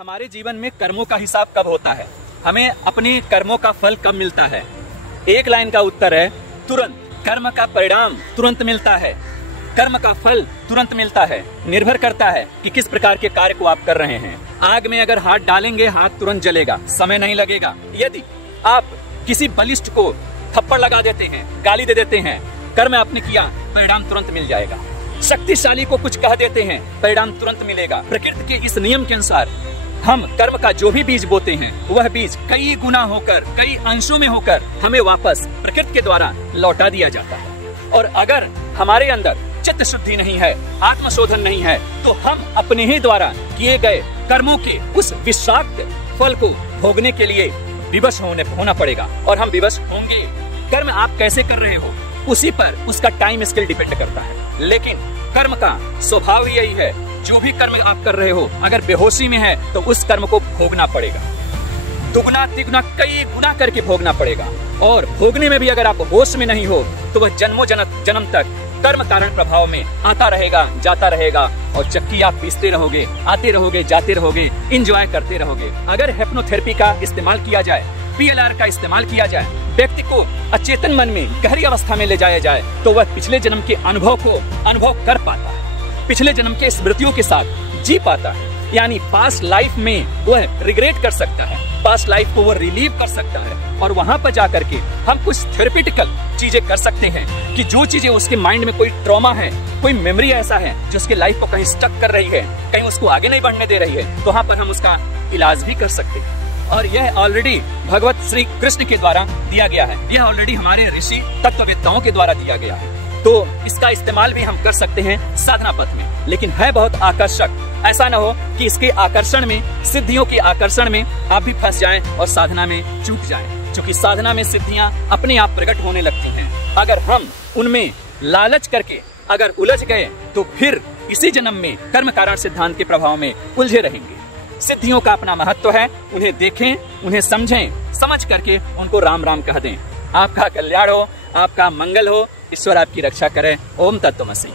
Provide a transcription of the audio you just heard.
हमारे जीवन में कर्मों का हिसाब कब होता है, हमें अपनी कर्मों का फल कब मिलता है? एक लाइन का उत्तर है तुरंत। कर्म का परिणाम तुरंत मिलता है, कर्म का फल तुरंत मिलता है। निर्भर करता है कि किस प्रकार के कार्य को आप कर रहे हैं। आग में अगर हाथ डालेंगे हाथ तुरंत जलेगा, समय नहीं लगेगा। यदि आप किसी बलिष्ठ को थप्पड़ लगा देते हैं, गाली दे देते हैं, कर्म आपने किया, परिणाम तुरंत मिल जाएगा। शक्तिशाली को कुछ कह देते हैं, परिणाम तुरंत मिलेगा। प्रकृति के इस नियम के अनुसार हम कर्म का जो भी बीज बोते हैं वह बीज कई गुना होकर, कई अंशों में होकर हमें वापस प्रकृति के द्वारा लौटा दिया जाता है। और अगर हमारे अंदर चित्त शुद्धि नहीं है, आत्मशोधन नहीं है, तो हम अपने ही द्वारा किए गए कर्मों के उस विषाक्त फल को भोगने के लिए विवश होना पड़ेगा। और हम विवश होंगे। कर्म आप कैसे कर रहे हो उसी पर उसका टाइम स्केल डिपेंड करता है। लेकिन कर्म का स्वभाव ही यही है, जो भी कर्म आप कर रहे हो अगर बेहोशी में है तो उस कर्म को भोगना पड़ेगा, दुगना तिगुना कई गुना करके भोगना पड़ेगा। और भोगने में भी अगर आप होश में नहीं हो तो वह जन्मों जन्म तक कर्म कारण प्रभाव में आता रहेगा, जाता रहेगा। और चक्की आप पीसते रहोगे, आते रहोगे, जाते रहोगे, इंजॉय करते रहोगे। अगर हिप्नोथेरेपी का इस्तेमाल किया जाए, PLR का इस्तेमाल किया जाए, व्यक्ति को अचेतन मन में गहरी अवस्था में ले जाया जाए, तो वह पिछले जन्म के अनुभव को अनुभव कर पाता है, पिछले जन्म के स्मृतियों के साथ जी पाता है। यानी पास्ट लाइफ में वह रिग्रेट कर सकता है, पास्ट लाइफ को वह रिलीव कर सकता है। और वहां पर जाकर के हम कुछ थेरेपिटिकल चीजें कर सकते हैं कि जो चीजें उसके माइंड में कोई ट्रॉमा है, कोई मेमोरी ऐसा है जो उसके लाइफ को कहीं स्टक कर रही है, कहीं उसको आगे नहीं बढ़ने दे रही है, तो वहां पर हम उसका इलाज भी कर सकते हैं। और यह ऑलरेडी भगवत श्री कृष्ण के द्वारा दिया गया है, यह ऑलरेडी हमारे ऋषि तत्ववेत्ताओं के द्वारा दिया गया है। तो इसका इस्तेमाल भी हम कर सकते हैं साधना पथ में, लेकिन है बहुत आकर्षक। ऐसा न हो कि इसके आकर्षण में, सिद्धियों के आकर्षण में आप भी फंस जाएं और साधना में चूक जाएं। क्योंकि साधना में सिद्धियां अपने आप प्रकट होने लगती हैं। अगर हम उनमें लालच करके अगर उलझ गए तो फिर इसी जन्म में कर्म कारण सिद्धांत के प्रभाव में उलझे रहेंगे। सिद्धियों का अपना महत्व है, उन्हें देखें, उन्हें समझें, समझ करके उनको राम राम कह दें। आपका कल्याण हो, आपका मंगल हो, ईश्वर आपकी रक्षा करे। ओम तत्वमसि।